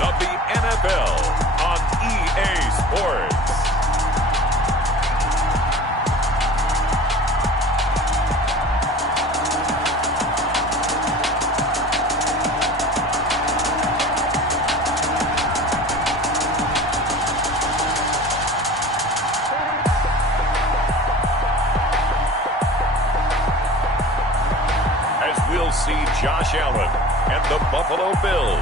of the NFL on EA Sports. See Josh Allen and the Buffalo Bills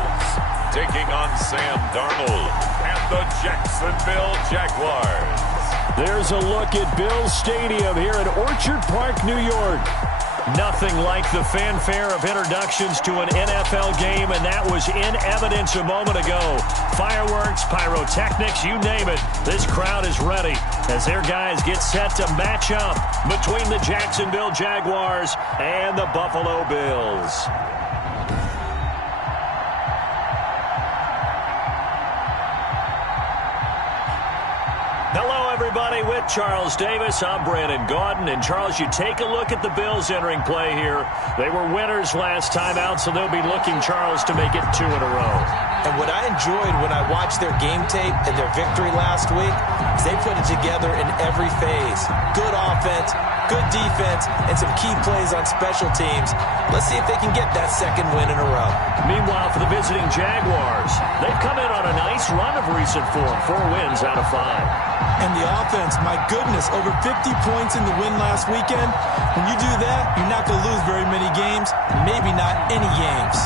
taking on Sam Darnold and the Jacksonville Jaguars. There's a look at Bills Stadium here in Orchard Park, New York. Nothing like the fanfare of introductions to an NFL game, and that was in evidence a moment ago. Fireworks, pyrotechnics, you name it. This crowd is ready as their guys get set to match up between the Jacksonville Jaguars and the Buffalo Bills. Hello, everybody. With Charles Davis, I'm Brandon Gaudin. And, Charles, you take a look at the Bills entering play here. They were winners last time out, so they'll be looking, Charles, to make it 2 in a row. And what I enjoyed when I watched their game tape and their victory last week is they put it together in every phase. Good offense, good defense, and some key plays on special teams. Let's see if they can get that second win in a row. Meanwhile, for the visiting Jaguars, they've come in on a nice run of recent form, 4 wins out of 5. And the offense, my goodness, over 50 points in the win last weekend. When you do that, you're not going to lose very many games, maybe not any games.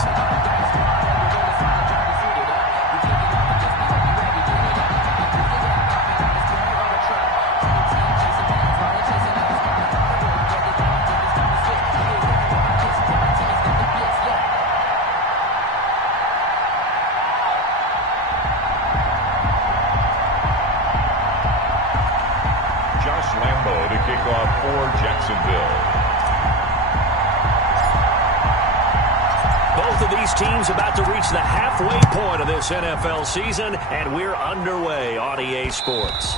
Teams about to reach the halfway point of this NFL season, and we're underway on EA Sports.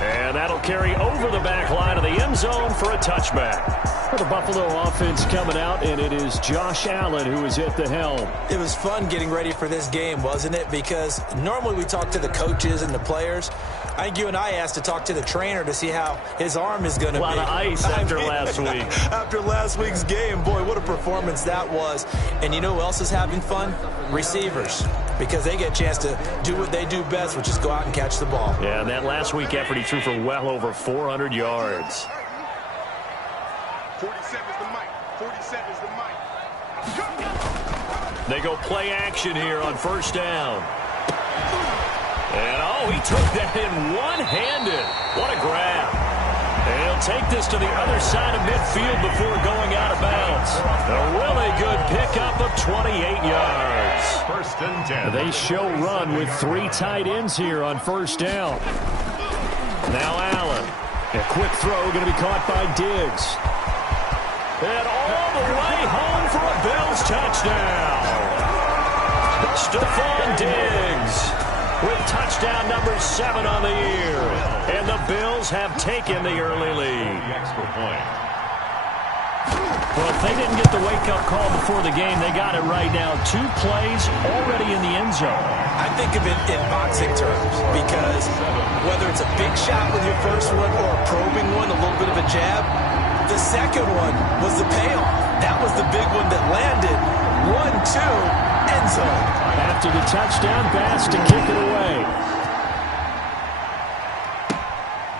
And that'll carry over the back line of the end zone for a touchback. For the Buffalo offense coming out, and it is Josh Allen who is at the helm. It was fun getting ready for this game, wasn't it? Because normally we talk to the coaches and the players. I think you and I asked to talk to the trainer to see how his arm is going to be. A lot of ice after last week. After last week's game, boy, what a performance that was. And you know who else is having fun? Receivers. Because they get a chance to do what they do best, which is go out and catch the ball. Yeah, and that last week effort, he threw for well over 400 yards. 47 is the mic. 47 is the mic. They go play action here on first down. And, oh, he took that in one-handed. What a grab. And he'll take this to the other side of midfield before going out of bounds. A really good pickup of 28 yards. First and 10. They show run with 3 tight ends here on first down. Now Allen. A quick throw going to be caught by Diggs. And all the way home for a Bills touchdown. Stephon Diggs with touchdown number 7 on the year. And the Bills have taken the early lead. Extra point. Well, if they didn't get the wake-up call before the game, they got it right now. 2 plays already in the end zone. I think of it in boxing terms because whether it's a big shot with your first one or a probing one, a little bit of a jab, the second one was the payoff. That was the big one that landed. 1-2, end zone. After the touchdown, Bass to kick it away.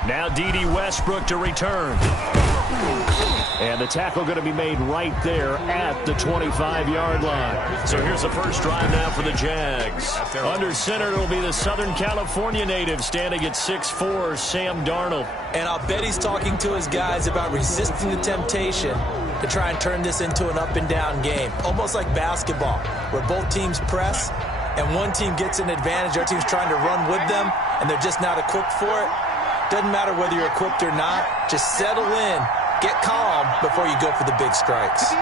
Now D.D. Westbrook to return. And the tackle going to be made right there at the 25-yard line. So here's the first drive now for the Jags. Under center will be the Southern California native standing at 6'4", Sam Darnold. And I'll bet he's talking to his guys about resisting the temptation to try and turn this into an up-and-down game. Almost like basketball, where both teams press, and one team gets an advantage, the other team's trying to run with them, and they're just not equipped for it. Doesn't matter whether you're equipped or not. Just settle in, get calm before you go for the big strikes.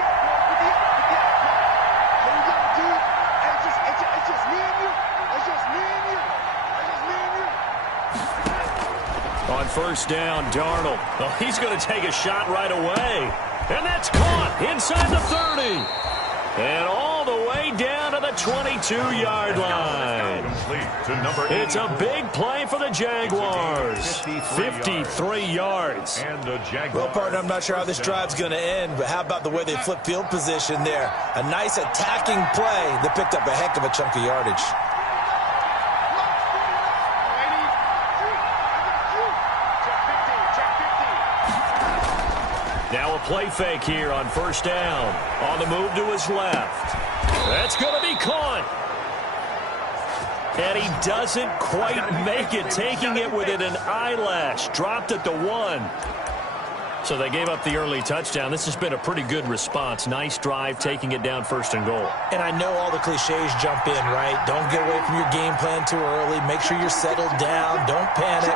On first down, Darnold. Oh, he's going to take a shot right away. And that's caught inside the 30. And all the way down to the 22-yard line. It's a big play for the Jaguars. 53 yards. Well, partner, I'm not sure how this drive's going to end, but how about the way they flip field position there? A nice attacking play that picked up a heck of a chunk of yardage. Now a play fake here on first down. On the move to his left. That's going to be caught. And he doesn't quite make it, taking it within an eyelash. Dropped at the 1. So they gave up the early touchdown. This has been a pretty good response. Nice drive, taking it down first and goal. And I know all the cliches jump in, right? Don't get away from your game plan too early. Make sure you're settled down. Don't panic.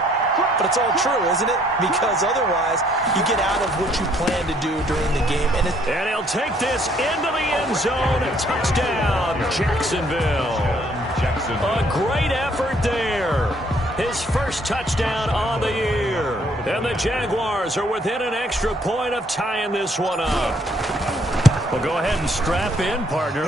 But it's all true, isn't it? Because otherwise, you get out of what you plan to do during the game. And he'll take this into the end zone. A touchdown, Jacksonville. A great effort there. His first touchdown on the year. And the Jaguars are within an extra point of tying this one up. Well, go ahead and strap in, partner.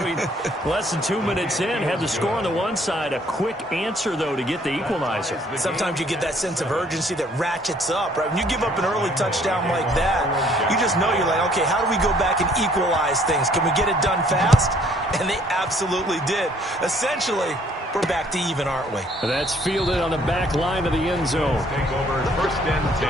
Less than 2 minutes in, had the score on the one side. A quick answer, though, to get the equalizer. Sometimes you get that sense of urgency that ratchets up, right? When you give up an early touchdown like that, you just know you're like, okay, how do we go back and equalize things? Can we get it done fast? And they absolutely did. Essentially, we're back to even, aren't we? That's fielded on the back line of the end zone. Take over first and 10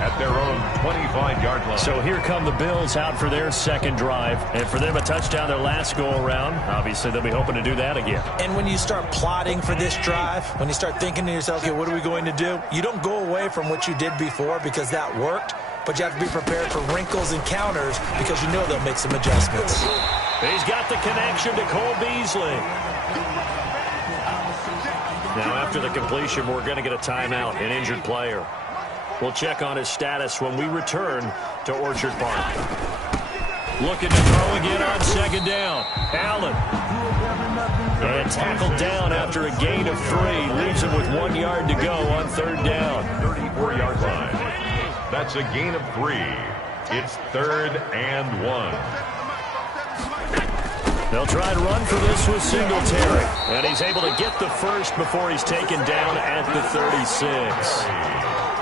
at their own 25-yard line. So here come the Bills out for their second drive. And for them, a touchdown their last go-around. Obviously, they'll be hoping to do that again. And when you start plotting for this drive, when you start thinking to yourself, okay, what are we going to do? You don't go away from what you did before because that worked, but you have to be prepared for wrinkles and counters because you know they'll make some adjustments. He's got the connection to Cole Beasley. Now, after the completion, we're going to get a timeout, an injured player. We'll check on his status when we return to Orchard Park. Looking to throw again on second down. Allen. And tackled down after a gain of 3. Leaves him with 1 yard to go on third down. 34-yard line. That's a gain of 3. It's 3rd and 1. They'll try to run for this with Singletary. And he's able to get the first before he's taken down at the 36.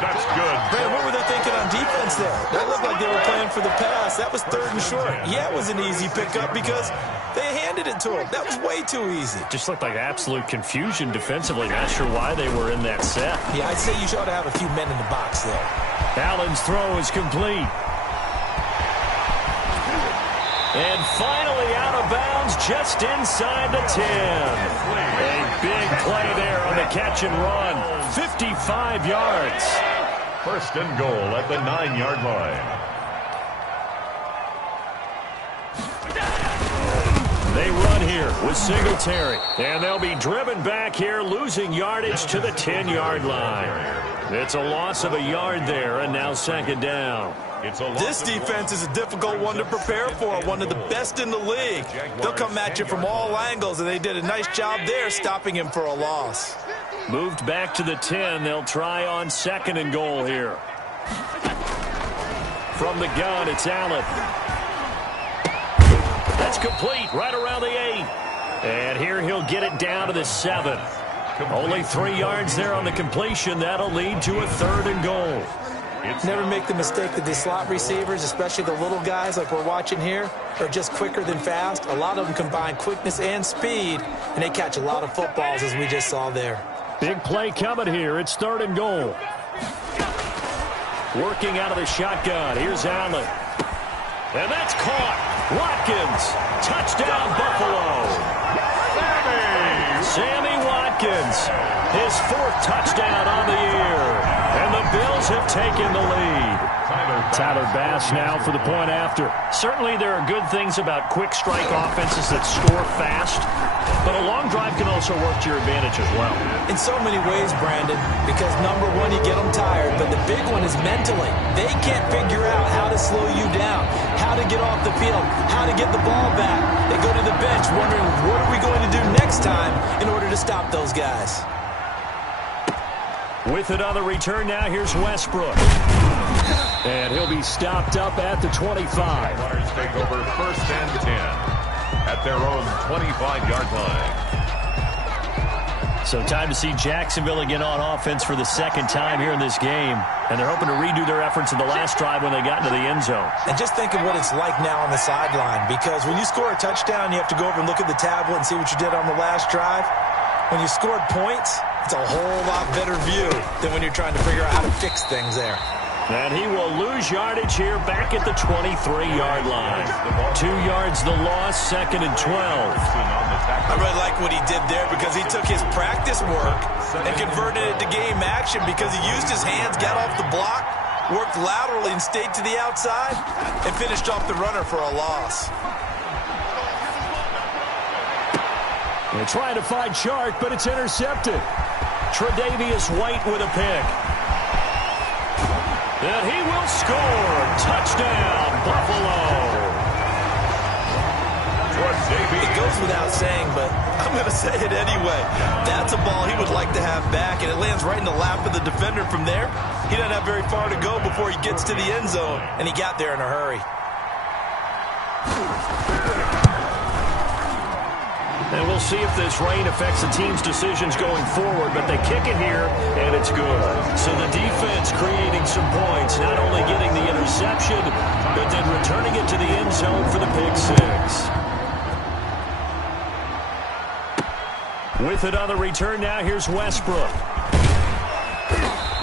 That's good. Brad, what were they thinking on defense there? That looked like they were playing for the pass. That was 3rd and short. Yeah, it was an easy pickup because they handed it to him. That was way too easy. Just looked like absolute confusion defensively. Not sure why they were in that set. Yeah, I'd say you should have a few men in the box there. Allen's throw is complete. And finally out of bounds just inside the 10. A big play there on the catch and run. 55 yards. First and goal at the 9-yard line. They run here with Singletary. And they'll be driven back here, losing yardage to the 10-yard line. It's a loss of a yard there, and now second down. This defense is a difficult one to prepare for, one of the best in the league. They'll come at you from all angles, and they did a nice job there stopping him for a loss. Moved back to the 10. They'll try on second and goal here. From the gun, it's Allen. That's complete right around the 8. And here he'll get it down to the 7. Only 3 yards there on the completion. That'll lead to a 3rd and goal. Never make the mistake that the slot receivers, especially the little guys like we're watching here, are just quicker than fast. A lot of them combine quickness and speed, and they catch a lot of footballs, as we just saw there. Big play coming here. It's 3rd and goal. Working out of the shotgun. Here's Allen. And that's caught. Watkins. Touchdown, Buffalo. Sammy Watkins. His 4th touchdown on the year. And the Bills have taken the lead. Tyler Bass now for the point after. Certainly there are good things about quick strike offenses that score fast, but a long drive can also work to your advantage as well. In so many ways, Brandon, because number one, you get them tired, but the big one is mentally. They can't figure out how to slow you down, how to get off the field, how to get the ball back. They go to the bench wondering, what are we going to do next time in order to stop those guys? With another return now, here's Westbrook. And he'll be stopped up at the 25. Take over first and 10 at their own 25-yard line. So time to see Jacksonville again on offense for the second time here in this game. And they're hoping to redo their efforts in the last drive when they got into the end zone. And just think of what it's like now on the sideline, because when you score a touchdown, you have to go over and look at the tablet and see what you did on the last drive. When you scored points, it's a whole lot better view than when you're trying to figure out how to fix things there. And he will lose yardage here back at the 23-yard line. 2 yards the loss, 2nd and 12. I really like what he did there because he took his practice work and converted it to game action because he used his hands, got off the block, worked laterally and stayed to the outside, and finished off the runner for a loss. They're trying to find Chark, but it's intercepted. Tre'Davious White with a pick. And he will score. Touchdown, Buffalo. It goes without saying, but I'm going to say it anyway. That's a ball he would like to have back, and it lands right in the lap of the defender from there. He doesn't have very far to go before he gets to the end zone, and he got there in a hurry. And we'll see if this rain affects the team's decisions going forward, but they kick it here, and it's good. So the defense creating some points, not only getting the interception, but then returning it to the end zone for the pick six. With it on the return now, here's Westbrook.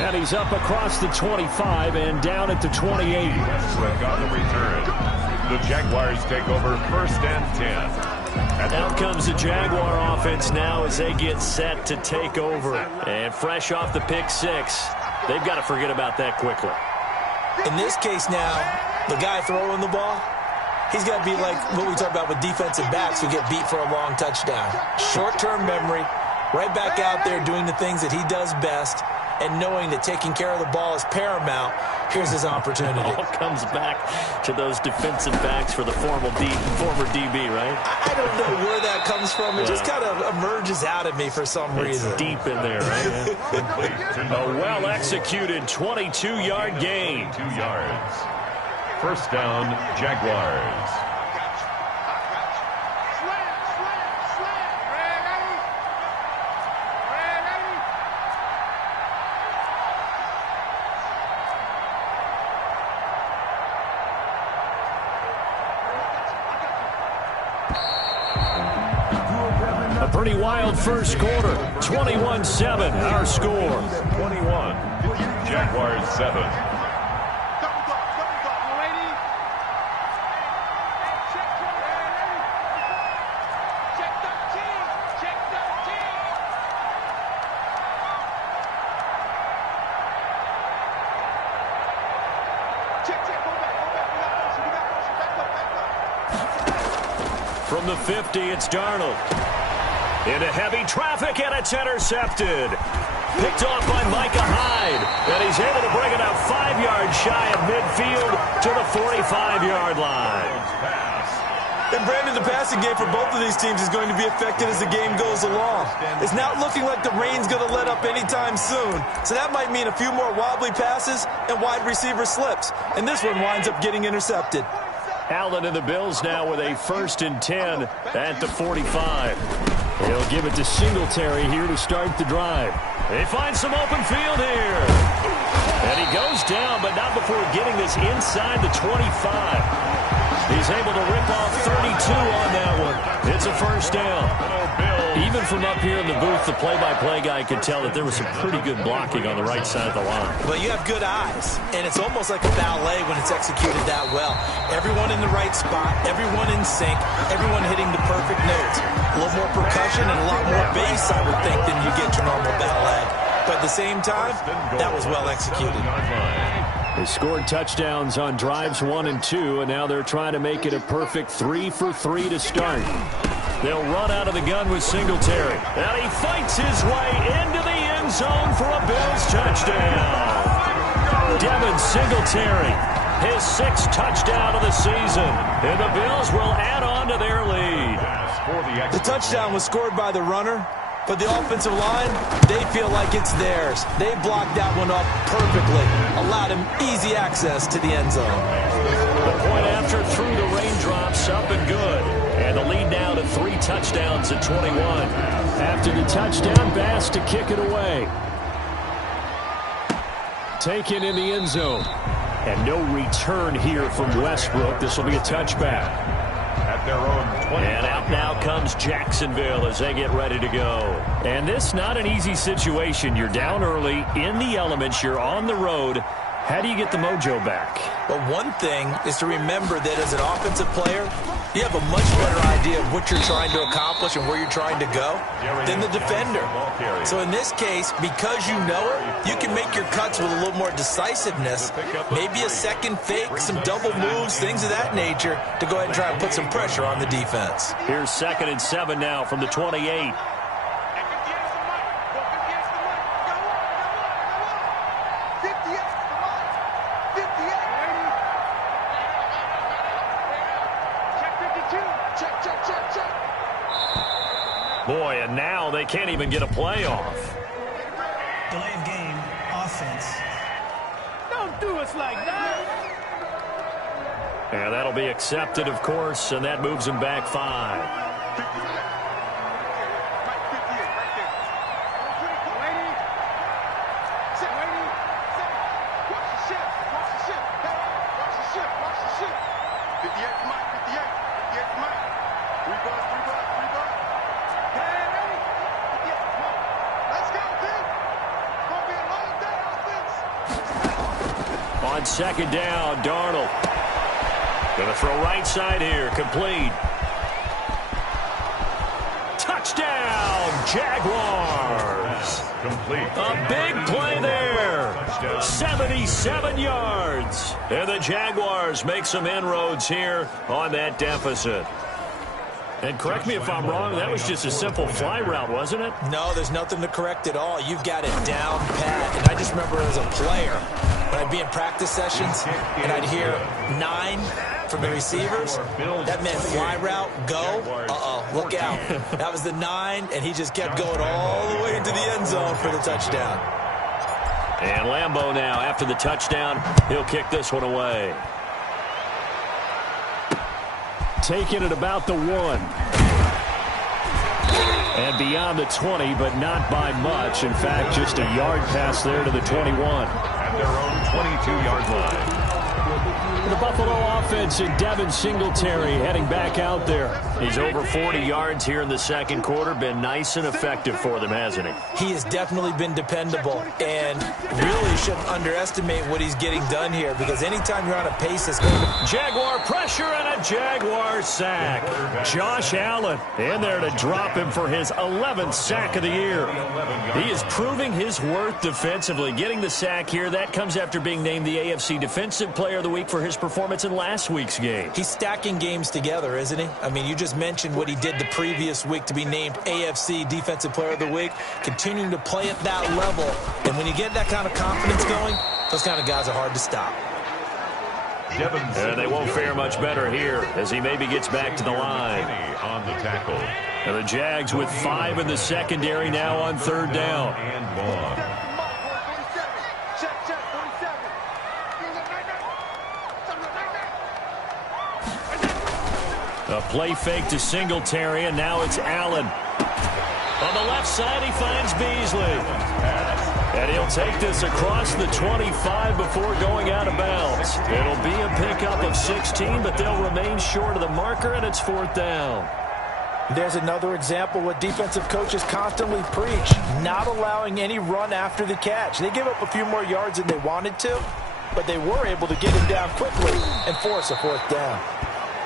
And he's up across the 25 and down at the 28. Westbrook on the return. The Jaguars take over 1st and 10. And out comes the Jaguar offense now as they get set to take over. And fresh off the pick six, they've got to forget about that quickly. In this case now, the guy throwing the ball, he's got to be like what we talk about with defensive backs who get beat for a long touchdown. Short-term memory, right back out there doing the things that he does best, and knowing that taking care of the ball is paramount. Here's his opportunity. It all comes back to those defensive backs for the former DB, right? I don't know where that comes from. It just kind of emerges out of me for some reason. It's deep in there, right? A well-executed 22-yard gain. 2 yards. 1st down, Jaguars. A pretty wild first quarter. 21-7, our score. 21. Jaguars 7. From the 50, it's Darnold. Into heavy traffic, and it's intercepted. Picked off by Micah Hyde. And he's able to bring it out 5 yards shy of midfield to the 45-yard line. And Brandon, the passing game for both of these teams is going to be affected as the game goes along. It's not looking like the rain's going to let up anytime soon. So that might mean a few more wobbly passes and wide receiver slips. And this one winds up getting intercepted. Allen and the Bills now with a 1st and 10 at the 45. He'll give it to Singletary here to start the drive. They find some open field here. And he goes down, but not before getting this inside the 25. He's able to rip off 32 on that one. It's a 1st down. Even from up here in the booth, the play-by-play guy could tell that there was some pretty good blocking on the right side of the line. Well, you have good eyes, and it's almost like a ballet when it's executed that well. Everyone in the right spot, everyone in sync, everyone hitting the perfect notes. A little more percussion and a lot more bass, I would think, than you get to normal ballet. But at the same time, that was well executed. They scored touchdowns on drives 1 and 2, and now they're trying to make it a perfect 3 for 3 to start. They'll run out of the gun with Singletary. And he fights his way into the end zone for a Bills touchdown. Devin Singletary, his 6th touchdown of the season. And the Bills will add on to their lead. The touchdown was scored by the runner, but the offensive line, they feel like it's theirs. They blocked that one up perfectly, allowed him easy access to the end zone. The point after through the raindrops, up and good. And the lead now to 3 touchdowns at 21. After the touchdown, Bass to kick it away. Taken in the end zone. And no return here from Westbrook. This will be a touchback. At their own 20. And out now comes Jacksonville as they get ready to go. And this not an easy situation. You're down early, in the elements, you're on the road. How do you get the mojo back? Well, one thing is to remember that as an offensive player, you have a much better idea of what you're trying to accomplish and where you're trying to go than the defender. So in this case, because you know it, you can make your cuts with a little more decisiveness, maybe a second fake, some double moves, things of that nature, to go ahead and try and put some pressure on the defense. Here's 2nd and 7 now from the 28. Boy, and now they can't even get a play off. Delay of game, offense. Don't do us like that. And that'll be accepted, of course, and that moves them back 5. On 2nd down, Darnold. Going to throw right side here, complete. Touchdown, Jaguars. Complete. A big play there. 77 yards. And the Jaguars make some inroads here on that deficit. And correct me if I'm wrong, that was just a simple fly route, wasn't it? No, there's nothing to correct at all. You've got it down pat. And I just remember as a player, when I'd be in practice sessions and I'd hear 9 from the receivers, that meant fly route, go, look out. That was the 9, and he just kept going all the way into the end zone for the touchdown. And Lambeau now, after the touchdown, he'll kick this one away. Taken at about the 1. And beyond the 20, but not by much. In fact, just a yard pass there to the 21. At their own 22-yard line. The Buffalo offense and Devin Singletary heading back out there. He's over 40 yards here in the second quarter. Been nice and effective for them, hasn't he? He has definitely been dependable, and really shouldn't underestimate what he's getting done here, because anytime you're on a pace that's going to... Jaguar pressure and a Jaguar sack. Josh Allen in there to drop him for his 11th sack of the year. He is proving his worth defensively. Getting the sack here, that comes after being named the AFC Defensive Player of the Week for his performance in last week's game. He's stacking games together, isn't he? I mean, you just mentioned what he did the previous week to be named AFC Defensive Player of the Week, continuing to play at that level. And when you get that kind of confidence going, those kind of guys are hard to stop. And they won't fare much better here as he maybe gets back to the line. On the tackle. And the Jags with 5 in the secondary now on 3rd down. And Vaughn. A play fake to Singletary, and now it's Allen. On the left side, he finds Beasley. And he'll take this across the 25 before going out of bounds. It'll be a pickup of 16, but they'll remain short of the marker, and it's 4th down. There's another example what defensive coaches constantly preach, not allowing any run after the catch. They give up a few more yards than they wanted to, but they were able to get him down quickly and force a 4th down.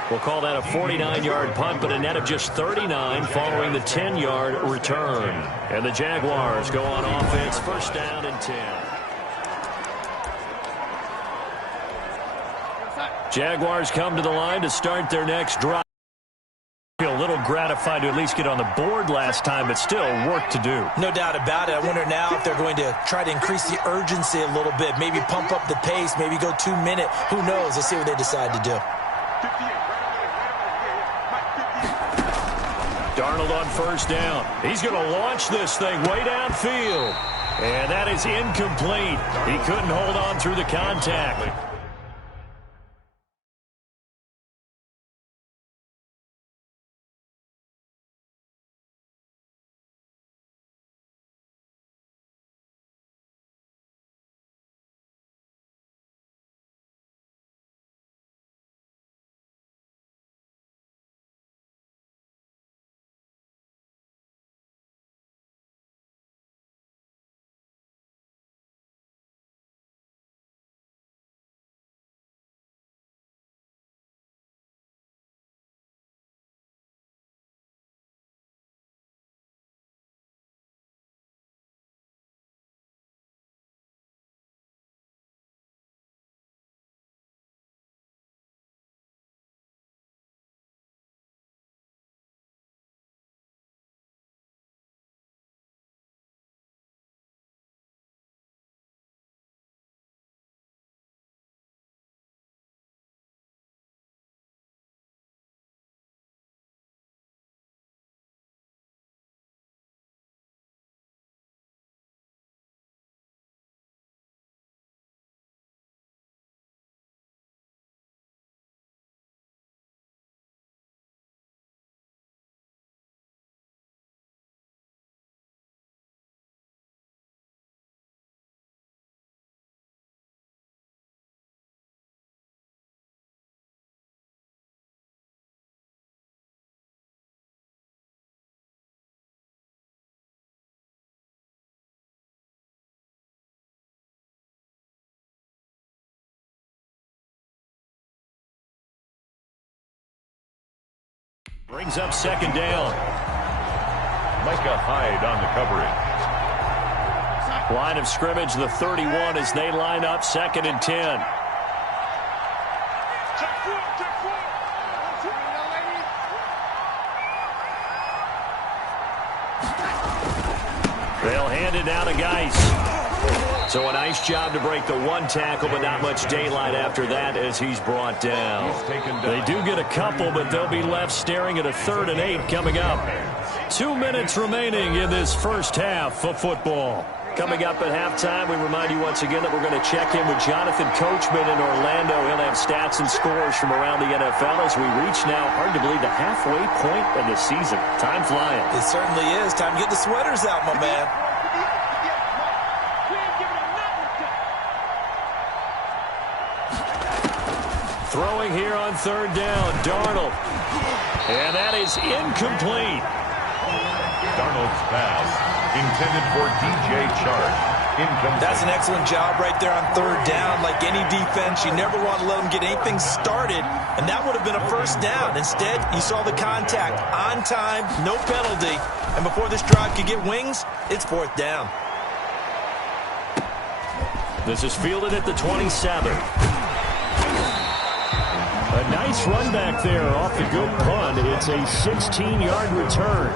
We'll call that a 49-yard punt, but a net of just 39 following the 10-yard return. And the Jaguars go on offense, 1st down and 10. Jaguars come to the line to start their next drive. Feel a little gratified to at least get on the board last time, but still work to do. No doubt about it. I wonder now if they're going to try to increase the urgency a little bit, maybe pump up the pace, maybe go 2-minute. Who knows? Let's see what they decide to do. Darnold on 1st down. He's going to launch this thing way downfield. And that is incomplete. He couldn't hold on through the contact. Brings up second down. Micah Hyde on the coverage. Line of scrimmage, the 31 as they line up, 2nd and 10. They'll hand it down to Geis. So a nice job to break the one tackle, but not much daylight after that as he's brought down. They do get a couple, but they'll be left staring at a 3rd and 8 coming up. 2 minutes remaining in this first half of football. Coming up at halftime, we remind you once again that we're going to check in with Jonathan Coachman in Orlando. He'll have stats and scores from around the NFL as we reach now, hard to believe, the halfway point of the season. Time flying. It certainly is. Time to get the sweaters out, my man. Throwing here on 3rd down, Darnold. And that is incomplete. Darnold's pass intended for DJ Chark. Incomplete. That's an excellent job right there on 3rd down. Like any defense, you never want to let them get anything started, and that would have been a 1st down. Instead, you saw the contact on time, no penalty, and before this drive could get wings, it's 4th down. This is fielded at the 27. A nice run back there off the good punt. It's a 16-yard return.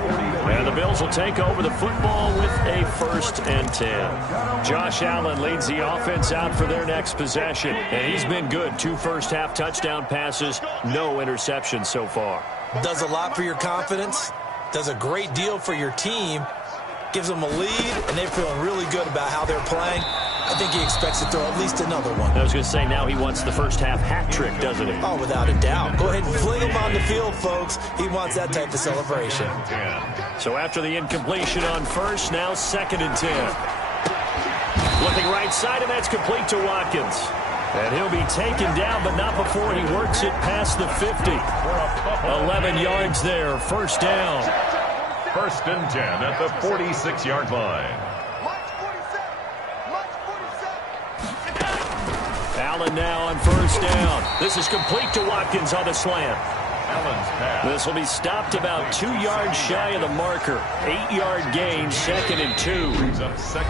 And the Bills will take over the football with a 1st and 10. Josh Allen leads the offense out for their next possession. And he's been good. 2 first-half touchdown passes, no interceptions so far. Does a lot for your confidence. Does a great deal for your team. Gives them a lead, and they're feeling really good about how they're playing. I think he expects to throw at least another one. I was going to say, now he wants the first-half hat trick, doesn't he? Oh, without a doubt. Go ahead and fling him on the field, folks. He wants that type of celebration. So after the incompletion on 1st, now 2nd and 10. Looking right side, and that's complete to Watkins. And he'll be taken down, but not before he works it past the 50. 11 yards there, 1st down. 1st and 10 at the 46-yard line. Allen now on 1st down. This is complete to Watkins on the slant. Allen's pass. This will be stopped about 2 yards shy of the marker. 8-yard gain, 2nd and 2.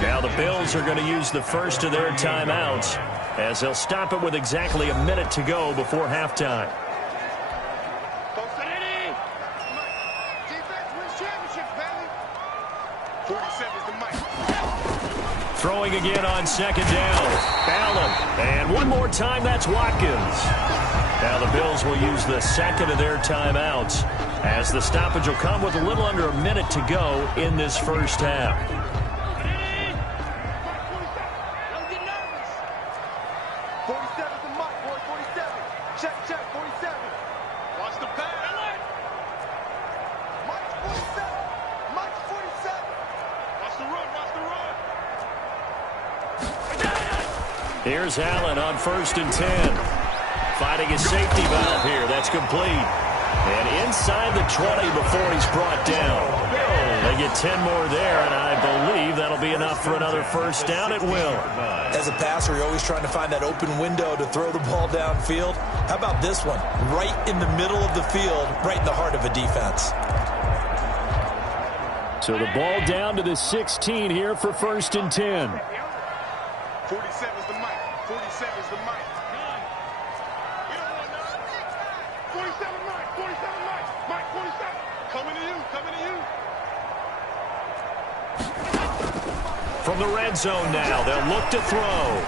Now the Bills are going to use the first of their timeouts as they'll stop it with exactly a minute to go before halftime. Throwing again on 2nd down. Allen. And one more time, that's Watkins. Now the Bills will use the 2nd of their timeouts as the stoppage will come with a little under a minute to go in this first half. Here's Allen on 1st and 10. Finding his safety valve here. That's complete. And inside the 20 before he's brought down. They get 10 more there, and I believe that'll be enough for another 1st down. It will. As a passer, you're always trying to find that open window to throw the ball downfield. How about this one? Right in the middle of the field, right in the heart of a defense. So the ball down to the 16 here for 1st and 10. 47's the mic. 47's the mic. 47 mic. 47 mic. Mike 47. Coming to you. Coming to you. From the red zone now, they'll look to throw.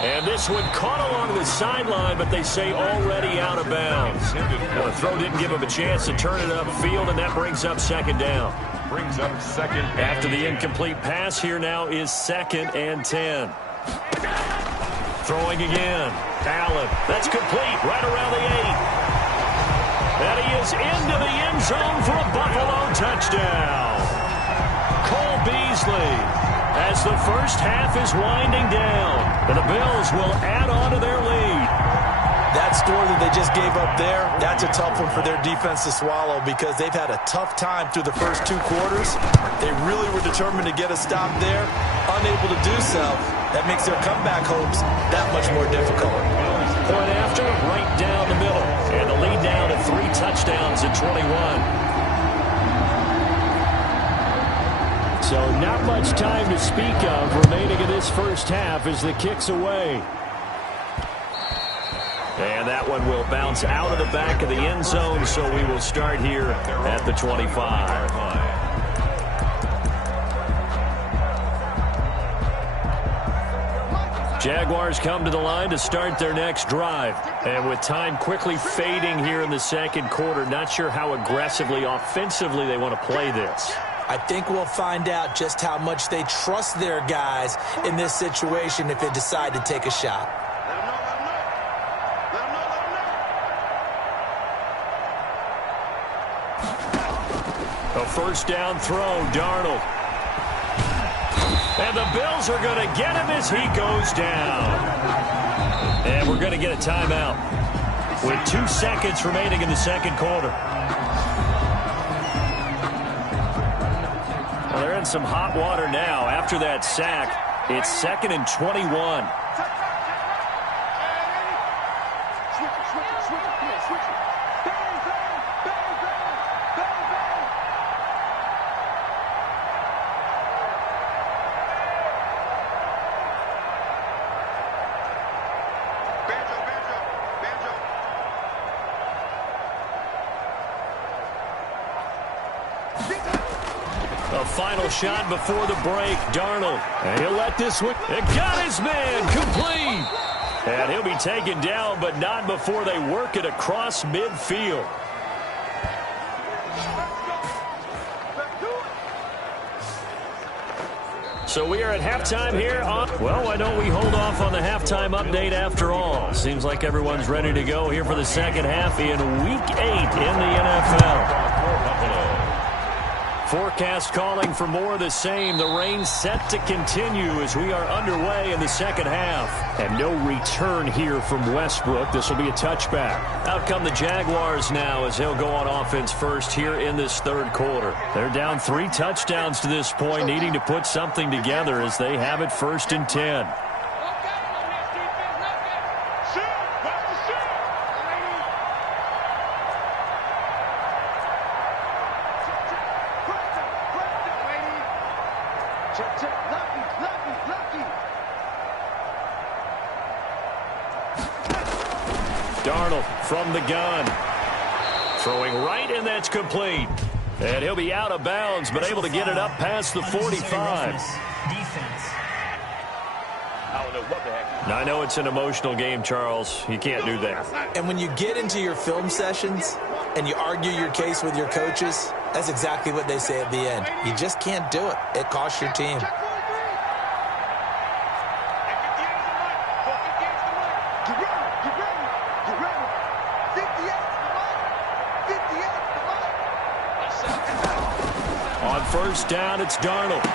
And this one caught along the sideline, but they say already out of bounds. Well, the throw didn't give him a chance to turn it upfield, and that brings up 2nd down. Brings up 2nd. After the incomplete pass, here now is 2nd and 10. Throwing again. Allen. That's complete right around the 8. And he is into the end zone for a Buffalo touchdown. Cole Beasley. As the first half is winding down, and the Bills will add on to their lead. That score that they just gave up there, that's a tough one for their defense to swallow because they've had a tough time through the first 2 quarters. They really were determined to get a stop there, unable to do so. That makes their comeback hopes that much more difficult. point after, right down the middle. And the lead down to 3 touchdowns at 21. So not much time to speak of remaining in this first half as the kick's away. And that one will bounce out of the back of the end zone, so we will start here at the 25. Jaguars come to the line to start their next drive. And with time quickly fading here in the second quarter, not sure how aggressively, offensively they want to play this. I think we'll find out just how much they trust their guys in this situation if they decide to take a shot. A first down throw, Darnold. And the Bills are going to get him as he goes down. And we're going to get a timeout with 2 seconds remaining in the second quarter. Well, they're in some hot water now. After that sack, it's 2nd and 21. A final shot before the break. Darnold. And he'll let this one. It got his man complete. And he'll be taken down, but not before they work it across midfield. So we are at halftime here. Well, why don't we hold off on the halftime update after all? Seems like everyone's ready to go here for the second half in Week 8 in the NFL. Forecast calling for more of the same. The rain set to continue as we are underway in the second half. And no return here from Westbrook. This will be a touchback. Out come the Jaguars now as he'll go on offense first here in this third quarter. They're down 3 touchdowns to this point, needing to put something together as they have it 1st and 10. Darnold from the gun. Throwing right, and that's complete. And he'll be out of bounds, but able to get it up past the 45. I know it's an emotional game, Charles. You can't do that. And when you get into your film sessions and you argue your case with your coaches, that's exactly what they say at the end. You just can't do it. It costs your team. On first down, it's Darnold.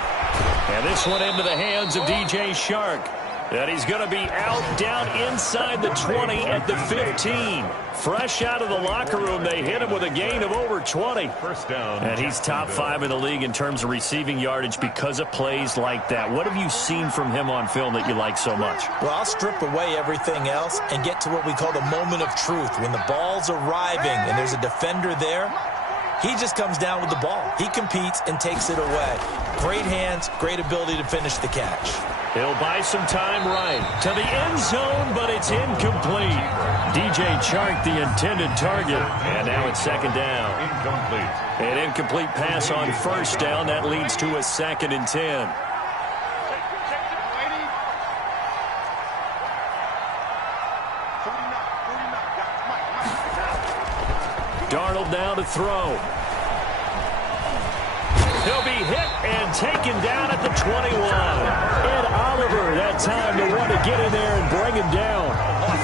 And this one into the hands of DJ Shark. And he's going to be out down inside the 20 at the 15. Fresh out of the locker room, they hit him with a gain of over 20. First down. And he's top 5 in the league in terms of receiving yardage because of plays like that. What have you seen from him on film that you like so much? Well, I'll strip away everything else and get to what we call the moment of truth. When the ball's arriving and there's a defender there, he just comes down with the ball. He competes and takes it away. Great hands, great ability to finish the catch. He'll buy some time right to the end zone, but it's incomplete. DJ Chark, the intended target, and now it's 2nd down. Incomplete. An incomplete pass on first down. That leads to a 2nd and 10. Darnold now to throw. He'll be hit and taken down at the 21. Ed Oliver, that time to want to get in there and bring him down.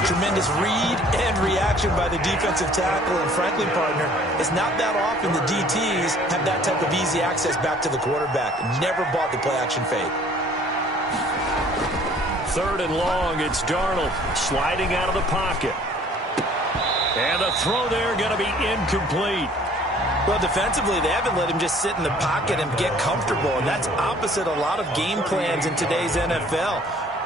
Tremendous read and reaction by the defensive tackle. And frankly, partner, it's not that often the DTs have that type of easy access back to the quarterback. Never bought the play-action fake. 3rd and long, it's Darnold sliding out of the pocket. And the throw there going to be incomplete. Well, defensively, they haven't let him just sit in the pocket and get comfortable, and that's opposite a lot of game plans in today's NFL.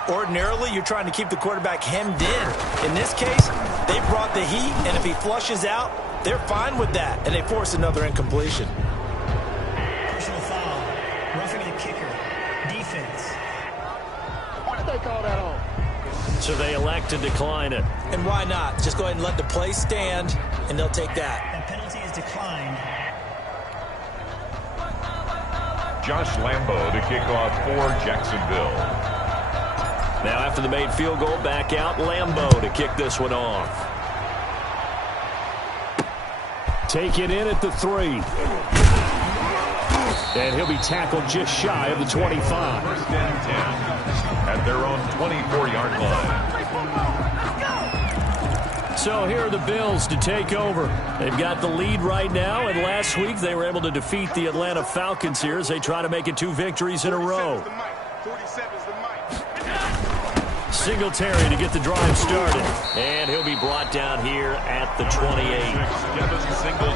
Ordinarily, you're trying to keep the quarterback hemmed in. In this case, they brought the heat, and if he flushes out, they're fine with that, and they force another incompletion. Personal foul. Roughing the kicker. Defense. Why did they call that on? So they elect to decline it. And why not? Just go ahead and let the play stand, and they'll take that. That penalty is declined. Josh Lambo to kick off for Jacksonville. Now after the made field goal, back out Lambo to kick this one off. Take it in at the 3. And he'll be tackled just shy of the 25. First and 10 at their own 24-yard line. So here are the Bills to take over. They've got the lead right now, and last week they were able to defeat the Atlanta Falcons here as they try to make it 2 victories in a row. 47's the mic. Singletary to get the drive started. And he'll be brought down here at the 28.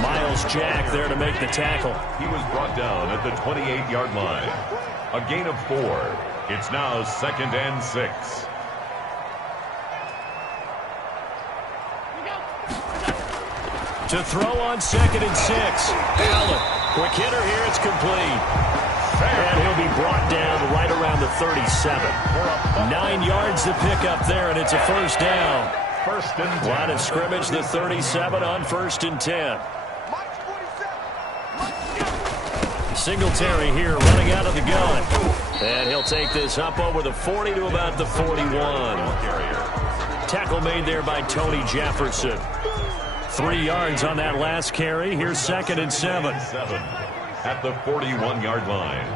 Miles Jack there to make the tackle. He was brought down at the 28-yard line. A gain of 4. It's now 2nd and 6. To throw on 2nd and 6. Allen. Quick hitter here. It's complete. And he'll be brought down right around the 37. 9 yards to pick up there, and it's a first down. First and 10. Line of scrimmage, the 37 on 1st and 10. Singletary here running out of the gun. And he'll take this up over the 40 to about the 41. Tackle made there by Tony Jefferson. 3 yards on that last carry. Here's 2nd and 7. At the 41-yard line.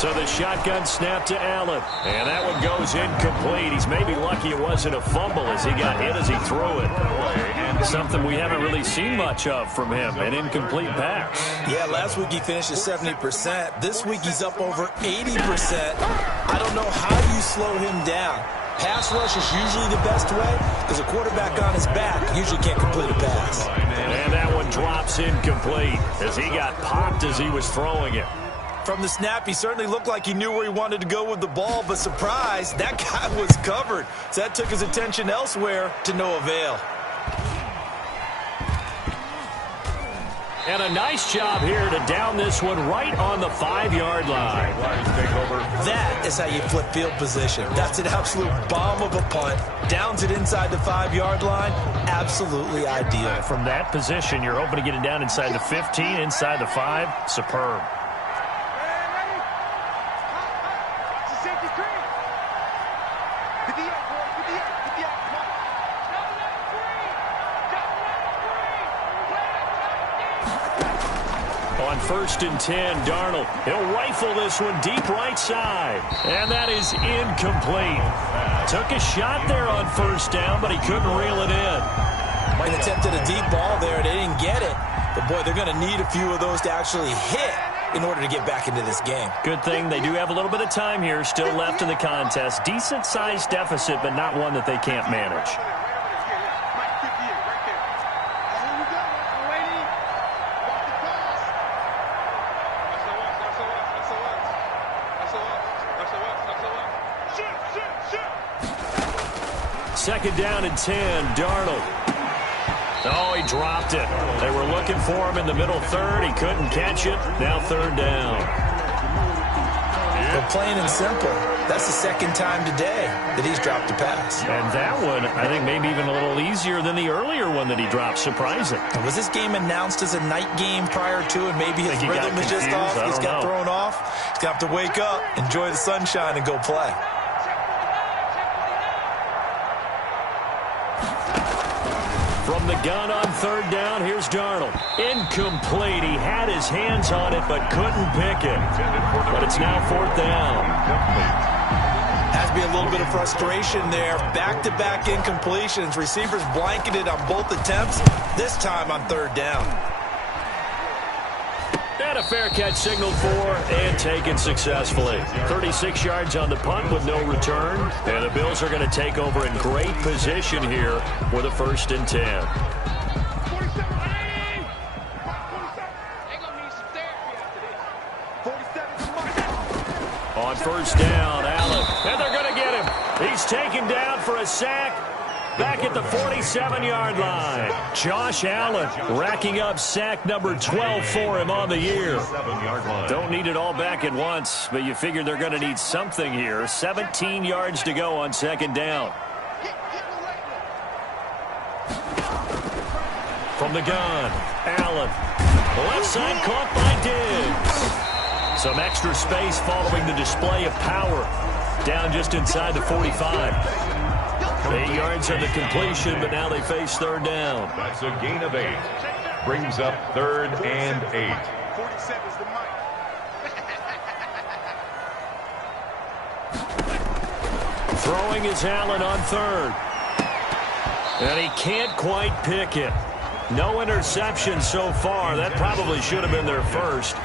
So the shotgun snap to Allen. And that one goes incomplete. He's maybe lucky it wasn't a fumble as he got hit as he threw it. Something we haven't really seen much of from him, an incomplete pass. Yeah, last week he finished at 70%. This week he's up over 80%. I don't know how you slow him down. Pass rush is usually the best way because a quarterback on his back usually can't complete a pass. And that one drops incomplete as he got popped as he was throwing it. From the snap, he certainly looked like he knew where he wanted to go with the ball, but surprise, that guy was covered. So that took his attention elsewhere to no avail. And a nice job here to down this one right on the 5-yard line. That is how you flip field position. That's an absolute bomb of a punt. Downs it inside the 5-yard line. Absolutely ideal. From that position, you're hoping to get it down inside the 15, inside the 5. Superb. On 1st and 10, Darnold. He'll rifle this one deep right side. And that is incomplete. Took a shot there on 1st down, but he couldn't reel it in. And attempted a deep ball there. They didn't get it. But, boy, they're going to need a few of those to actually hit in order to get back into this game. Good thing they do have a little bit of time here still left in the contest. Decent-sized deficit, but not one that they can't manage. Second down and 10, Darnold. Oh, he dropped it. They were looking for him in the middle third. He couldn't catch it. Now 3rd down. But plain and simple, that's the 2nd time today that he's dropped a pass. And that one, I think, maybe even a little easier than the earlier one that he dropped. Surprising. Was this game announced as a night game prior to, and maybe his rhythm is just off? He's got thrown off. He's going to have to wake up, enjoy the sunshine, and go play. From the gun on 3rd down, here's Darnold. Incomplete. He had his hands on it, but couldn't pick it. But it's now 4th down. Has to be a little bit of frustration there. Back-to-back incompletions. Receivers blanketed on both attempts, this time on 3rd down. And a fair catch signaled for and taken successfully. 36 yards on the punt with no return. And the Bills are going to take over in great position here with a 1st and 10. On 1st down, Allen And they're going to get him. He's taken down for a sack back at the 47-yard line. Josh Allen racking up sack number 12 for him on the year. Don't need it all back at once, but you figure they're going to need something here. 17 yards to go on second down. From the gun, Allen. Left side caught by Diggs. Some extra space following the display of power. Down just inside the 45. 8 yards on the completion, but now they face third down. That's a gain of 8. Brings up 3rd and 8. 47's the mic. Throwing is Allen on third. And he can't quite pick it. No interception so far. That probably should have been their first,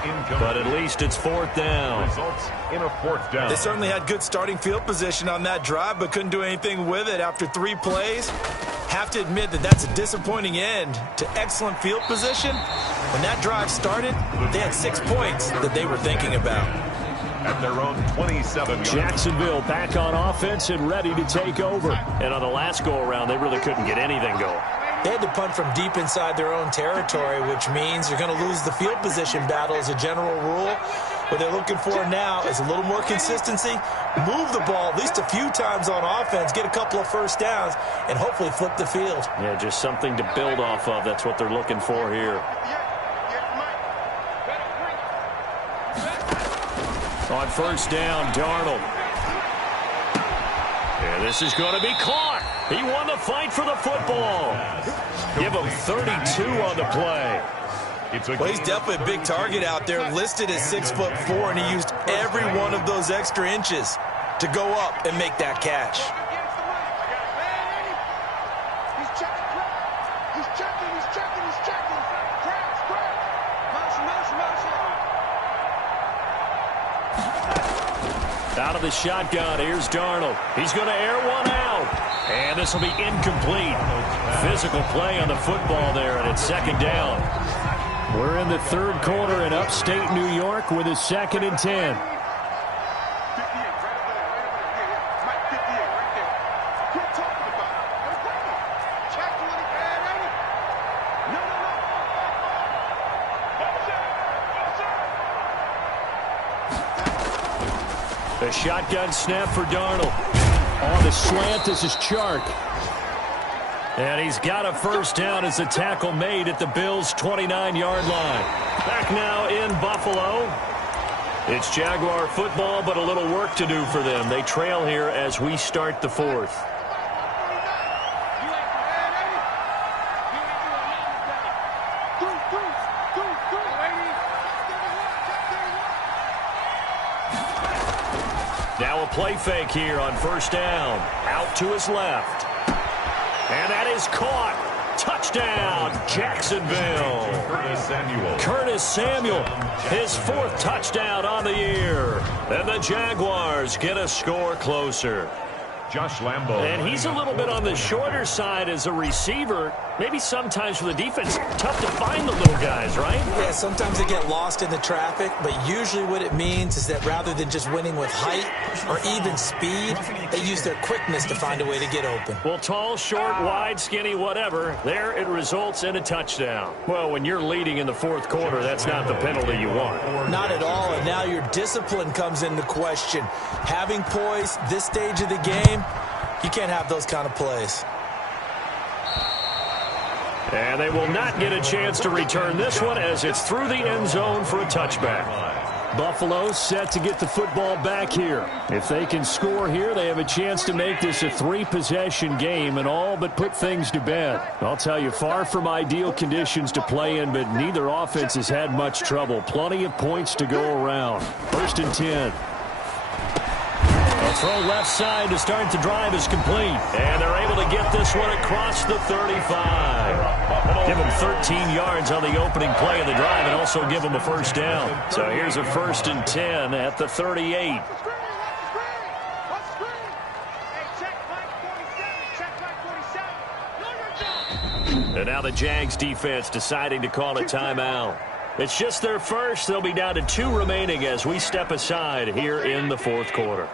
but at least it's fourth down. Results in a fourth down. They certainly had good starting field position on that drive, but couldn't do anything with it after 3 plays. Have to admit that that's a disappointing end to excellent field position. When that drive started, they had 6 points that they were thinking about. At their own 27. Jacksonville back on offense and ready to take over. And on the last go-around, they really couldn't get anything going. They had to punt from deep inside their own territory, which means you're going to lose the field position battle as a general rule. What they're looking for now is a little more consistency, move the ball at least a few times on offense, get a couple of first downs, and hopefully flip the field. Yeah, just something to build off of. That's what they're looking for here. On first down, Darnold. Yeah, this is going to be caught. He won the fight for the football. Give him 32 on the play. Well, he's definitely a big target out there, listed as 6'4", and he used every one of those extra inches to go up and make that catch. Out of the shotgun, here's Darnold. He's going to air one out. And this will be incomplete. Physical play on the football there, and it's second down. We're in the third quarter in upstate New York with a 2nd and 10. A shotgun snap for Darnold. On the slant, this is Chark. And he's got a first down as the tackle made at the Bills' 29-yard line. Back now in Buffalo. It's Jaguar football, but a little work to do for them. They trail here as we start the fourth. Now a play fake here on first down. Out to his left. And that is caught. Touchdown, Jacksonville. Curtis Samuel, his 4th touchdown on the year. And the Jaguars get a score closer. Josh Lambo. And he's a little bit on the shorter side as a receiver. Maybe sometimes for the defense, tough to find the little guys, right? Yeah, sometimes they get lost in the traffic, but usually what it means is that rather than just winning with height or even speed, they use their quickness to find a way to get open. Well, tall, short, wide, skinny, whatever, there it results in a touchdown. Well, when you're leading in the fourth quarter, that's not the penalty you want. Not at all, and now your discipline comes into question. Having poise this stage of the game, you can't have those kind of plays. And they will not get a chance to return this one as it's through the end zone for a touchback. Buffalo set to get the football back here. If they can score here, they have a chance to make this a 3-possession game and all but put things to bed. I'll tell you, far from ideal conditions to play in, but neither offense has had much trouble. Plenty of points to go around. 1st and 10. A throw left side to start the drive is complete. And they're able to get this one across the 35. Give them 13 yards on the opening play of the drive and also give them a first down. So here's a 1st and 10 at the 38. And now the Jags defense deciding to call a timeout. It's just their first. They'll be down to 2 remaining as we step aside here in the fourth quarter.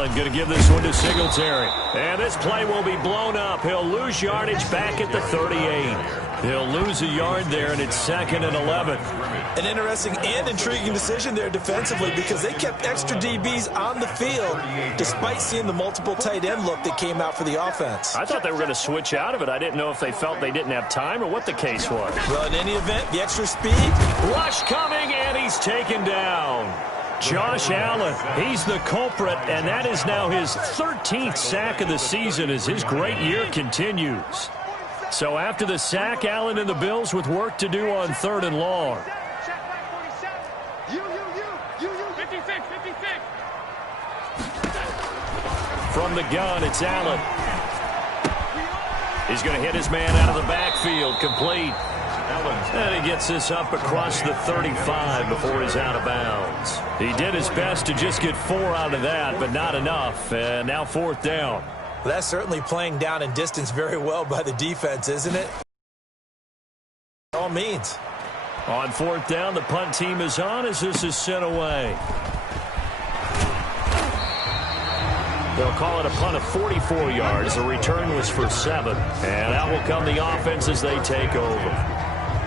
Allen going to give this one to Singletary. And this play will be blown up. He'll lose yardage back at the 38. He'll lose a yard there, and it's 2nd and 11. An interesting and intriguing decision there defensively because they kept extra DBs on the field despite seeing the multiple tight end look that came out for the offense. I thought they were going to switch out of it. I didn't know if they felt they didn't have time or what the case was. Well, in any event, the extra speed. Rush coming, and he's taken down. Josh Allen, he's the culprit, and that is now his 13th sack of the season as his great year continues. So after the sack, Allen and the Bills with work to do on 3rd and long. From the gun, it's Allen. He's going to hit his man out of the backfield, complete. And he gets this up across the 35 before he's out of bounds. He did his best to just get 4 out of that, but not enough. And now 4th down. Well, that's certainly playing down in distance very well by the defense, isn't it? By all means. On 4th down, the punt team is on as this is sent away. They'll call it a punt of 44 yards. The return was for 7. And out will come the offense as they take over.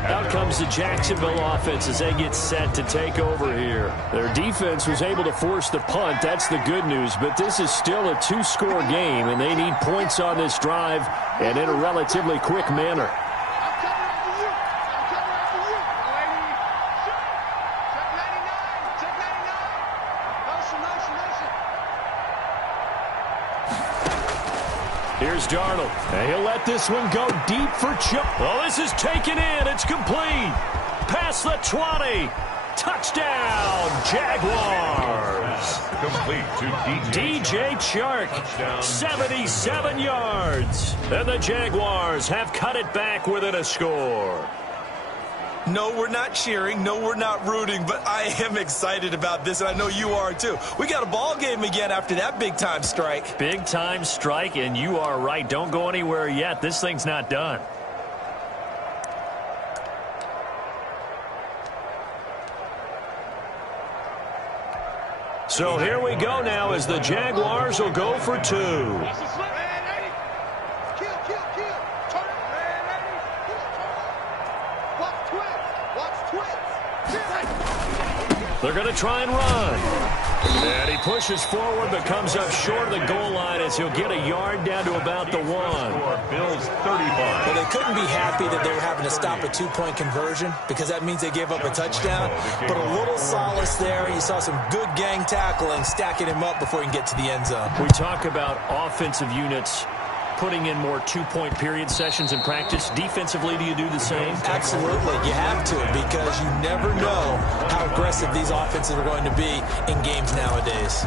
Out comes the Jacksonville offense as they get set to take over here. Their defense was able to force the punt. That's the good news. But this is still a 2-score game, and they need points on this drive and in a relatively quick manner. Here's Darnold. And he'll let this one go deep for Chubb. Well, this is taken in. It's complete. Past the 20. Touchdown, Jaguars. Complete to DJ Chark. 77 yards. And the Jaguars have cut it back within a score. No, we're not cheering. No, we're not rooting, but I am excited about this, and I know you are too. We got a ball game again after that big-time strike. Big-time strike, and you are right. Don't go anywhere yet. This thing's not done. So here we go now as the Jaguars will go for 2. They're going to try and run. And he pushes forward but comes up short of the goal line as he'll get a yard down to about the 1. Bills 35. Well, they couldn't be happy that they were having to stop a 2-point conversion because that means they gave up a touchdown. But a little solace there. You saw some good gang tackling, stacking him up before he can get to the end zone. We talk about offensive units putting in more 2-point period sessions in practice. Defensively, do you do the same? Absolutely. You have to because you never know how aggressive these offenses are going to be in games nowadays.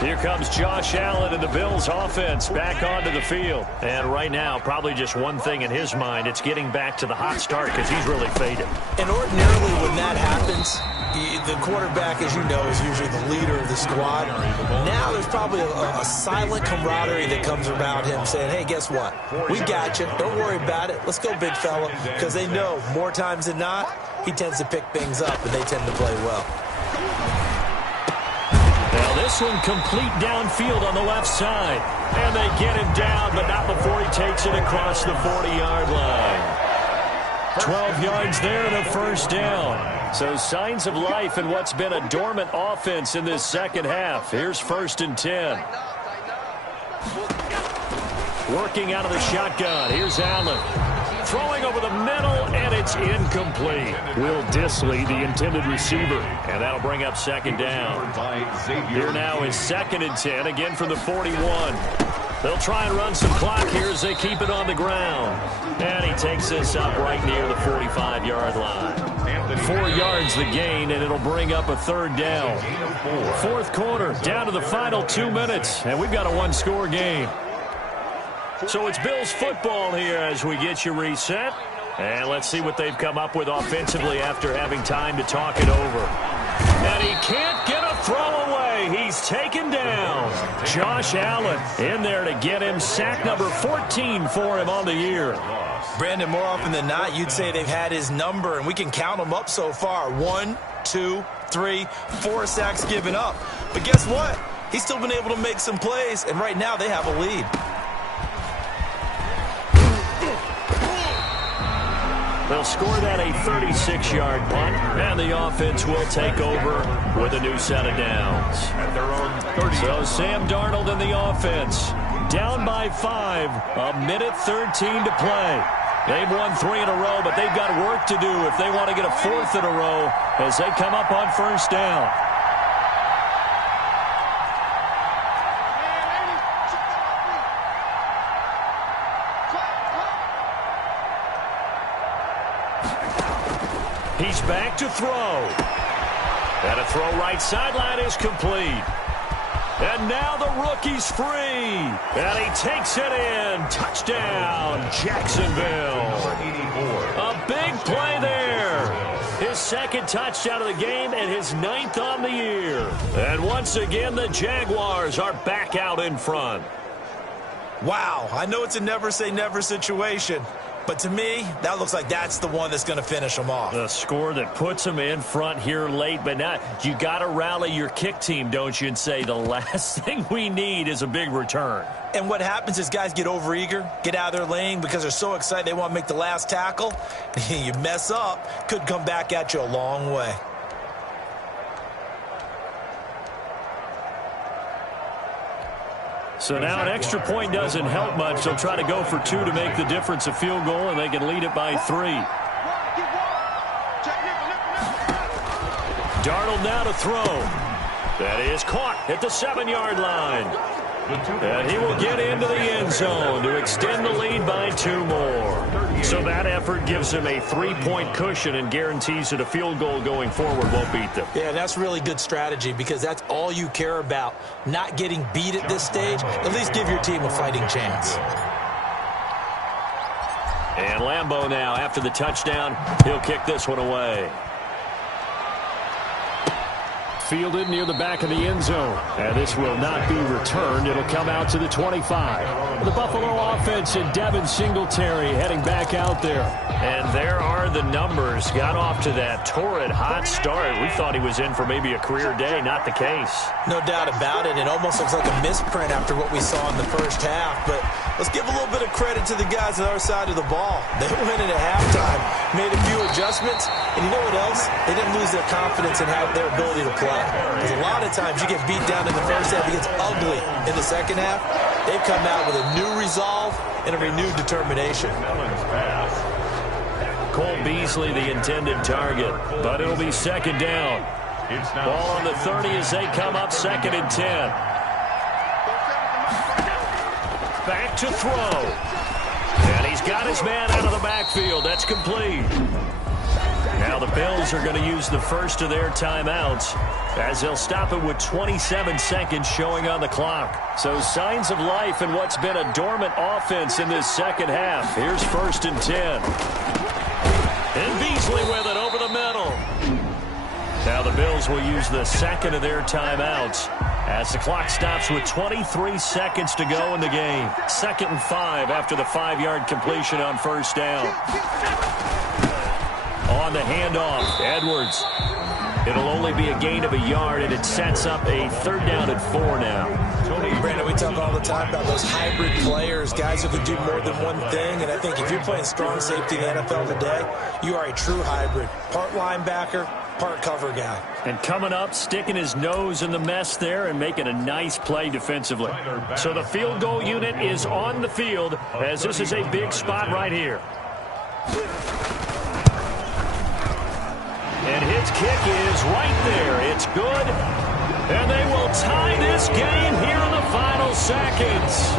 Here comes Josh Allen and the Bills offense back onto the field. And right now, probably just one thing in his mind. It's getting back to the hot start because he's really faded. And ordinarily when that happens, the quarterback, as you know, is usually the leader of the squad. Now there's probably a silent camaraderie that comes about him saying, hey, guess what? We got you. Don't worry about it. Let's go, big fella. Because they know more times than not, he tends to pick things up and they tend to play well. Now this one complete downfield on the left side. And they get him down, but not before he takes it across the 40-yard line. 12 yards there and a 1st down. So signs of life in what's been a dormant offense in this second half. Here's 1st and 10. Working out of the shotgun. Here's Allen. Throwing over the middle, and it's incomplete. Will Dissly, the intended receiver. And that'll bring up 2nd down. Here now is 2nd and 10, again from the 41. They'll try and run some clock here as they keep it on the ground. And he takes this up right near the 45-yard line. 4 yards the gain, and it'll bring up a 3rd down. 4th quarter, down to the final 2 minutes, and we've got a 1-score game. So it's Bills football here as we get you reset. And let's see what they've come up with offensively after having time to talk it over. And he can't get a throw away. He's taken down. Josh Allen in there to get him sack number 14 for him on the year. Brandon, more often than not, you'd say they've had his number, and we can count them up so far. 1, 2, 3, 4 sacks given up. But guess what? he's still been able to make some plays, and right now they have a lead. They'll score that a 36-yard punt, and the offense will take over with a new set of downs. At their own 30. So Sam Darnold in the offense, down by 5, a minute 13 to play. They've won 3 in a row, but they've got work to do if they want to get a 4th in a row as they come up on first down. He's back to throw. And a throw right sideline is complete. And now the rookie's free. And he takes it in. Touchdown, Jacksonville. A big play there. His second touchdown of the game and his 9th on the year. And once again, the Jaguars are back out in front. Wow, I know it's a never-say-never situation, but to me, that looks like that's the one that's going to finish them off. The score that puts them in front here late, but now you got to rally your kick team, don't you, and say the last thing we need is a big return. And what happens is guys get overeager, get out of their lane because they're so excited they want to make the last tackle. You mess up, could come back at you a long way. So now an extra point doesn't help much. They'll try to go for 2 to make the difference a field goal, and they can lead it by 3. Darnold now to throw. That is caught at the 7-yard line. And he will get into the end zone to extend the lead by 2 more. So that effort gives him a 3-point cushion and guarantees that a field goal going forward won't beat them. Yeah, that's really good strategy because that's all you care about. Not getting beat at this stage. At least give your team a fighting chance. And Lambeau now, after the touchdown, he'll kick this one away. Fielded near the back of the end zone. And this will not be returned. It'll come out to the 25. The Buffalo offense and Devin Singletary heading back out there. And there are the numbers. Got off to that torrid hot start. We thought he was in for maybe a career day. Not the case. No doubt about it. It almost looks like a misprint after what we saw in the first half. But let's give a little bit of credit to the guys on our side of the ball. They went in at halftime, made a few adjustments, and you know what else? They didn't lose their confidence in their ability to play. Because a lot of times you get beat down in the first half, it gets ugly in the second half. They've come out with a new resolve and a renewed determination. Cole Beasley, the intended target, but it'll be second down. Ball on the 30 as they come up 2nd and 10. Back to throw. And he's got his man out of the backfield. That's complete. Now the Bills are going to use the first of their timeouts as they'll stop it with 27 seconds showing on the clock. So signs of life in what's been a dormant offense in this second half. Here's 1st and 10. And Beasley with it over the middle. Now the Bills will use the second of their timeouts as the clock stops with 23 seconds to go in the game. 2nd and 5 after the 5-yard completion on first down. On the handoff, Edwards. It'll only be a gain of a yard, and it sets up a 3rd down and 4 now. Brandon, we talk all the time about those hybrid players, guys who can do more than one thing, and I think if you're playing strong safety in the NFL today, you are a true hybrid. Part linebacker, part cover guy. And coming up, sticking his nose in the mess there and making a nice play defensively. So the field goal unit is on the field as this is a big spot right here. And his kick is right there. It's good. And they will tie this game here in the final seconds.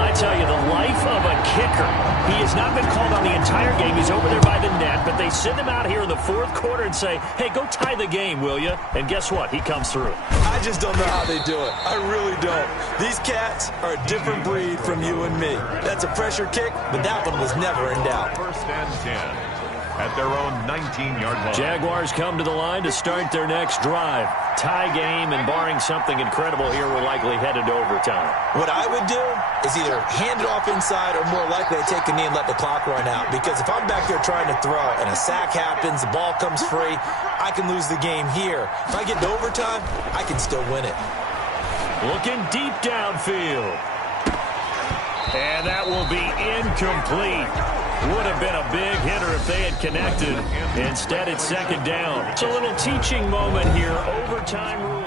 I tell you, the life of a kicker. He has not been called on the entire game. He's over there by the net, but they send him out here in the 4th quarter and say, hey, go tie the game, will you? And guess what? He comes through. I just don't know how they do it. I really don't. These cats are a different breed from you and me. That's a pressure kick, but that one was never in doubt. 1st and 10. At their own 19-yard line. Jaguars come to the line to start their next drive. Tie game, and barring something incredible here, we're likely headed to overtime. What I would do is either hand it off inside or more likely to take a knee and let the clock run out. Because if I'm back there trying to throw and a sack happens, the ball comes free, I can lose the game here. If I get to overtime, I can still win it. Looking deep downfield. And that will be incomplete. Would have been a big hitter if they had connected. Instead, it's second down. It's a little teaching moment here. Overtime rules.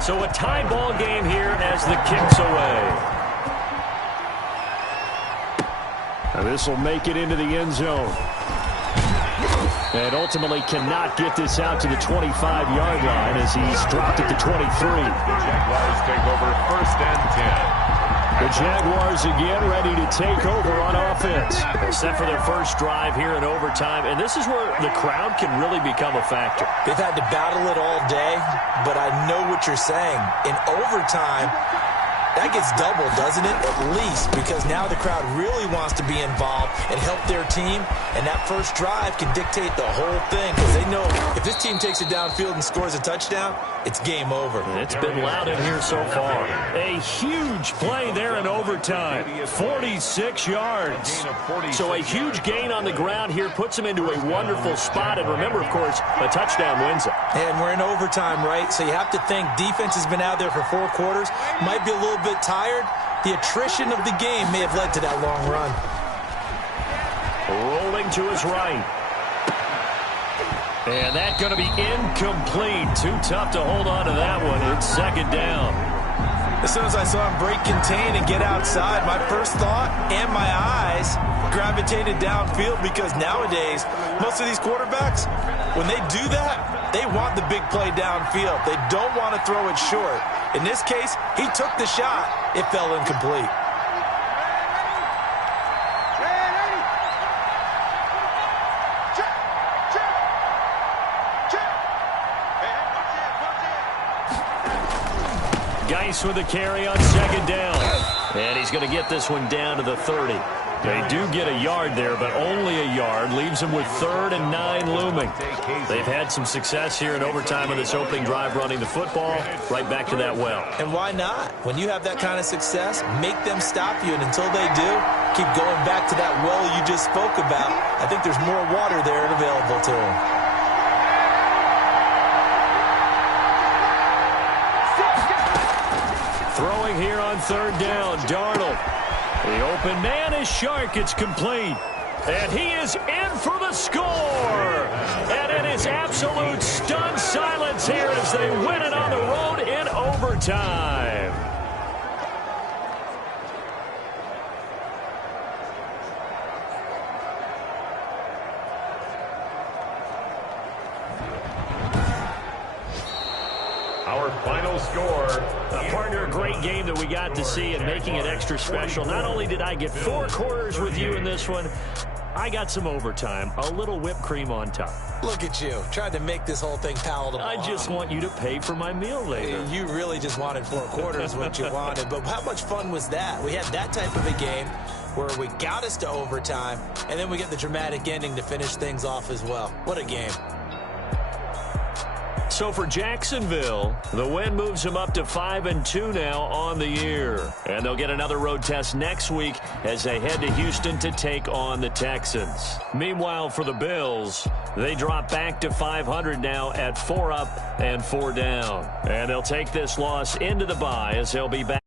So a tie ball game here as the kick's away. And this will make it into the end zone. And ultimately cannot get this out to the 25-yard line as he's dropped it to 23. The Jaguars take over first and 10. The Jaguars again ready to take over on offense. They're set for their first drive here in overtime, and this is where the crowd can really become a factor. They've had to battle it all day, but I know what you're saying. In overtime, that gets doubled, doesn't it? At least, because now the crowd really wants to be involved and help their team, and that first drive can dictate the whole thing because they know if this team takes it downfield and scores a touchdown, it's game over. It's been loud in here so far. A huge play there in overtime. 46 yards. So a huge gain on the ground here puts them into a wonderful spot. And remember, of course, a touchdown wins it. And we're in overtime, right? So you have to think defense has been out there for 4 quarters. Might be a little bit tired. The attrition of the game may have led to that long run. Rolling to his right. And that's going to be incomplete. Too tough to hold on to that one. It's second down. As soon as I saw him break contain and get outside, my first thought and my eyes gravitated downfield because nowadays, most of these quarterbacks, when they do that, they want the big play downfield. They don't want to throw it short. In this case, he took the shot. It fell incomplete. Geis with a carry on second down. And he's going to get this one down to the 30. They do get a yard there, but only a yard. Leaves them with 3rd and 9 looming. They've had some success here in overtime on this opening drive running the football. Right back to that well. And why not? When you have that kind of success, make them stop you. And until they do, keep going back to that well you just spoke about. I think there's more water there and available to them. Throwing here on 3rd down, Darnold. The open man is Shark. It's complete. And he is in for the score. And it is absolute stunned silence here as they win it on the road in overtime. Our final score. Partner, a great game that we got to see and making it extra special. Not only did I get 4 quarters with you in this one, I got some overtime, a little whipped cream on top. Look at you, trying to make this whole thing palatable. I just want you to pay for my meal later. You really just wanted 4 quarters, what you wanted. But how much fun was that? We had that type of a game where we got us to overtime, and then we get the dramatic ending to finish things off as well. What a game. So for Jacksonville, the win moves them up to 5-2 now on the year. And they'll get another road test next week as they head to Houston to take on the Texans. Meanwhile, for the Bills, they drop back to 500 now at 4 up and 4 down. And they'll take this loss into the bye as they'll be back.